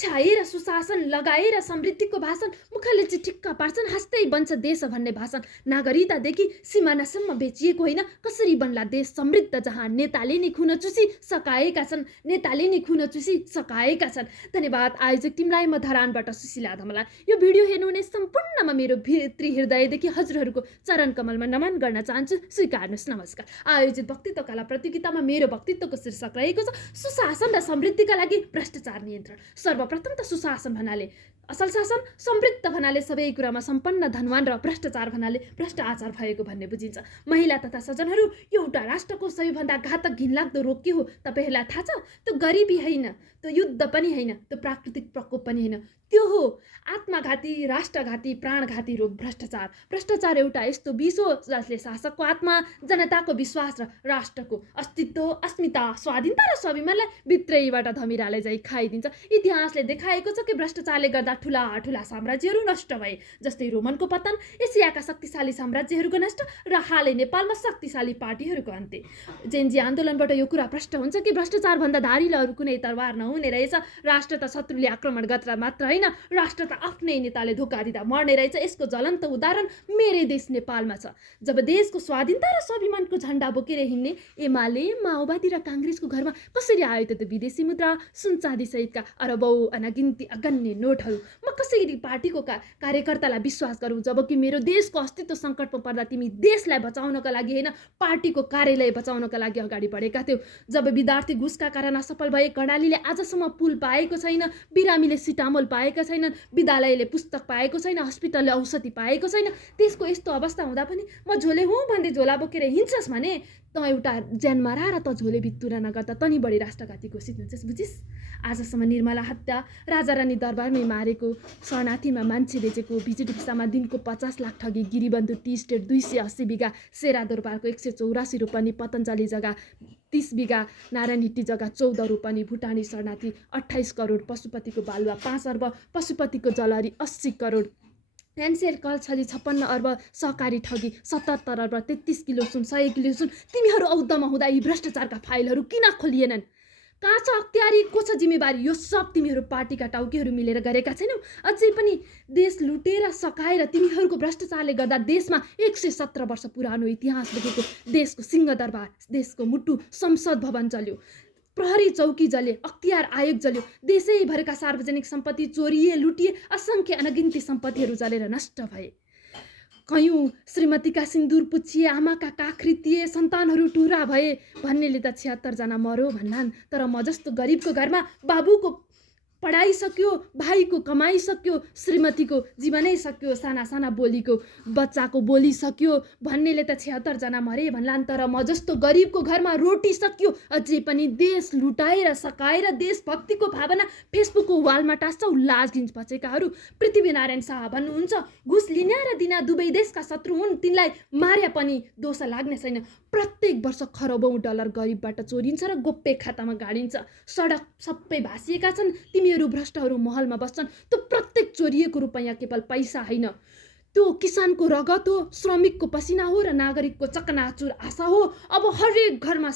छाएर सुशासन लगाएर समृद्धिको भाषण मुखले चिटिक्क पार्छन् हाँस्दै बन्छ देश भन्ने भाषण। नागरिकतादेखि सिमानासम्म बेचिएको होइन कसरी बन्ला देश समृद्ध जहाँ नेताले नि खुन चुसी सकाएका छन्, नेताले नि खुन चुसी सकाएका छन्। धन्यवाद आयोजक टिमलाई। म धरानबाट सुशीला धमला। यो भिडियो हेर्नुहुने सम्पूर्णमा मेरो भित्री हृदयदेखि हजुरहरूको चरण कमलमा नमन गर्न चाहन्छु। स्वीकार्नुहोस्। नमस्कार। आयोजित वक्तृत्व कला प्रतियोगितामा मेरो वक्तृत्वको शीर्षक रहेको छ सुशासन र समृद्धिका लागि भ्रष्टाचार नियन्त्रण। सर्वप्रथम त सुशासन भन्नाले असल शासन, समृद्ध भन्नाले सबै कुरामा सम्पन्न धनवान र भ्रष्टाचार भन्नाले भ्रष्ट आचार भएको भन्ने बुझिन्छ। महिला तथा सज्जनहरू, एउटा राष्ट्रको सबैभन्दा घातक घिनलाग्दो रोग के हो तपाईँहरूलाई थाहा छ? त्यो गरिबी होइन, त्यो युद्ध पनि होइन, त्यो प्राकृतिक प्रकोप पनि होइन, त्यो हो आत्मघाती राष्ट्रघाती प्राणघाती रोग भ्रष्टाचार। भ्रष्टाचार एउटा यस्तो विष हो जसले शासकको आत्मा, जनताको विश्वास र राष्ट्रको अस्तित्व, अस्मिता, स्वाधीनता र स्वाभिमानलाई भित्रैबाट धमिराले चाहिँ खाइदिन्छ। इतिहासले देखाएको छ कि भ्रष्टाचारले गर्दा ठुला ठुला साम्राज्यहरू नष्ट भए, जस्तै रोमनको पतन, एसियाका शक्तिशाली साम्राज्यहरूको नष्ट र हालै नेपालमा शक्तिशाली पार्टीहरूको अन्त्य। जेनजी आन्दोलनबाट यो कुरा प्रष्ट हुन्छ कि भ्रष्टाचारभन्दा धारिलो अरू कुनै तरवार नहुने रहेछ। राष्ट्र त शत्रुले आक्रमण गर्दा मात्र होइन, राष्ट्र त आफ्नै नेताले धोका दिँदा मर्ने रहेछ। यसको ज्वलन्त उदाहरण मेरै देश नेपालमा छ। जब देशको स्वाधीनता र स्वाभिमानको झन्डा बोकेर हिँड्ने एमाले, माओवादी र काङ्ग्रेसको घरमा कसरी आयो त विदेशी मुद्रा, सुनचाँदी सहितका अरबौं अनगिन्ती अगन्य नोटहरू? म कसरी पार्टीको कार्यकर्तालाई विश्वास गरौँ जबकि मेरो देशको अस्तित्व सङ्कटमा पर्दा तिमी देशलाई बचाउनका लागि होइन, पार्टीको कार्यालय बचाउनका लागि अगाडि बढेका थियौ। जब विद्यार्थी घुसका कारण असफल भए कर्णालीले आजसम्म पुल पाएको छैन, बिरामीले सिटामोल पाएका छैनन्, विद्यालयले पुस्तक पाएको छैन, हस्पिटलले औषधि पाएको छैन, त्यसको यस्तो अवस्था हुँदा पनि म झोले हुँ भन्दै झोला बोकेर हिँड्छस् भने त एउटा ज्यान मारा र त झोले भित्तुरा नगर्दा तनी बढी राष्ट्रघाती घोषित हुन्छस्, बुझिस्? आजसम्म निर्मला हत्या, राजा रानी दरबारमै मारेको, शरणार्थीमा मान्छे बेचेको, भिजिट भिसामा दिनको 50 लाख ठगी, गिरीबन्धु टी स्टेट 280 बिघा, शेरादोर पार्कको 184 रोपनी, पतञ्जली जग्गा 30 बिघा, नारायण हिट्टी जग्गा 14 रोपनी, भुटानी शरणार्थी 28 करोड, पशुपतिको बालुवा 5 अर्ब, पशुपतिको जलहरी 80 करोड, एनसेल कलछली 56 अर्ब, सहकारी ठगी 77 अर्ब, 33 किलो सुन, 100 किलो सुन। तिमीहरू औद्धमा हुँदा यी भ्रष्टाचारका फाइलहरू किन खोलिएनन्? कहाँ छ अख्तियारी, को छ जिम्मेवारी? यो सब तिमीहरू पार्टीका टाउकेहरू मिलेर गरेका छैनौ। अझै पनि देश लुटेर सकाएर तिमीहरूको भ्रष्टाचारले गर्दा देशमा 117 वर्ष पुरानो इतिहास बोकेको देशको सिंहदरबार, देशको मुटु संसद भवन जल्यो, प्रहरी चौकी जले, अख्तियार आयोग जल्यो, देशैभरका सार्वजनिक सम्पत्ति चोरिए, लुटिए, असङ्ख्य अनगिन्ती सम्पत्तिहरू जलेर नष्ट भए। कयौँ श्रीमतीका सिन्दुर पुछिए, आमाका काखरी थिए, सन्तानहरू टुरा भए। भन्नेले त 76 जना मर्यो भन्नान्, तर म जस्तो गरिबको घरमा बाबुको पढाइ सक्यो, भाइको कमाइ सक्यो, श्रीमतीको जीवनै सक्यो, साना साना बोलीको बच्चाको बोली सक्यो। भन्नेले त 76 जना मरे भन्लान्, तर म जस्तो गरिबको घरमा रोटी सक्यो। अझै पनि देश लुटाएर सकाएर देशभक्तिको भावना फेसबुकको वालमा टाँस्छौ। लाजगिन्ज बचेकाहरू। पृथ्वीनारायण शाह भन्नुहुन्छ, घुस लिने र दिना दुवै देशका शत्रु हुन्, तिनलाई मार्या पनि दोष लाग्ने छैन। प्रत्येक वर्ष खरबौं डलर गरिबबाट चोरिन्छ र गोप्य खातामा गाडिन्छ। सडक सबै भाँसिएका छन्, तिमीहरू भ्रष्टहरू महलमा बस्छन्। त्यो प्रत्येक चोरिएको रुपैयाँ केवल पैसा होइन, त्यो किसानको रगत हो, श्रमिकको पसिना हो र नागरिकको चकनाचुर आशा हो। अब हरेक घरमा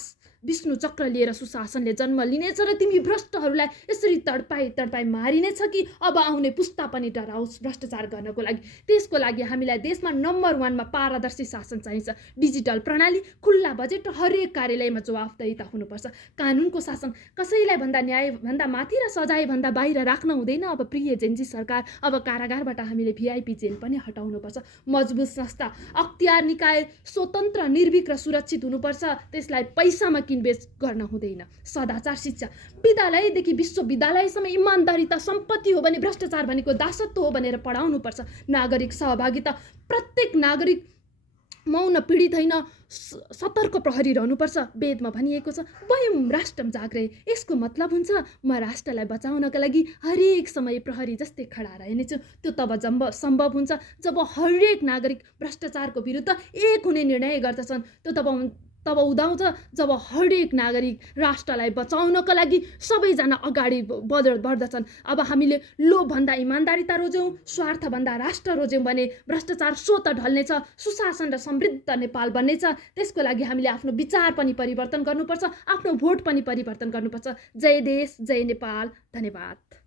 विष्णु चक्र लिएर सुशासनले जन्म लिनेछ र तिमी भ्रष्टहरूलाई यसरी तडपाई मारिनेछ कि अब आउने पुस्ता पनि डराओस् भ्रष्टाचार गर्नको लागि। त्यसको लागि हामीलाई देशमा नम्बर 1 मा पारदर्शी शासन चाहिन्छ, डिजिटल प्रणाली, खुल्ला बजेट र हरेक कार्यालयमा जवाफदेहिता हुनुपर्छ। कानुनको शासन, कसैलाई भन्दा न्याय भन्दा माथि र सजाय भन्दा बाहिर राख्न हुँदैन। अब प्रिय जेन्जी सरकार, अब कारागारबाट हामीले भिआइपी जेल पनि हटाउनुपर्छ। मजबुत संस्था, अख्तियार निकाय स्वतन्त्र, निर्भीक र सुरक्षित हुनुपर्छ। त्यसलाई पैसामा किनबेच गर्न हुँदैन। सदाचार शिक्षा, विद्यालयदेखि विश्वविद्यालयसम्म इमानदारिता सम्पत्ति हो भने भ्रष्टाचार भनेको दासत्व हो भनेर पढाउनुपर्छ। नागरिक सहभागिता, प्रत्येक नागरिक मौन पीडित होइन, सतर्क प्रहरी रहनुपर्छ। वेदमा भनिएको छ, वयम राष्ट्रम जाग्रे। यसको मतलब हुन्छ म राष्ट्रलाई बचाउनका लागि हरेक समय प्रहरी जस्तै खडा रहनेछु। त्यो तब सम्भव हुन्छ जब हरेक नागरिक भ्रष्टाचारको विरुद्ध एक हुने निर्णय गर्दछन्। त्यो तब उदाउँछ जब हरेक नागरिक राष्ट्रलाई बचाउनका लागि सबैजना अगाडि बढ्दछन्। अब हामीले लोभभन्दा इमान्दारिता रोज्यौँ, स्वार्थभन्दा राष्ट्र रोज्यौँ भने भ्रष्टाचार स्वतः ढल्नेछ, सुशासन र समृद्ध नेपाल बन्नेछ। त्यसको लागि हामीले आफ्नो विचार पनि परिवर्तन गर्नुपर्छ, आफ्नो भोट पनि परिवर्तन गर्नुपर्छ। जय देश, जय नेपाल। धन्यवाद।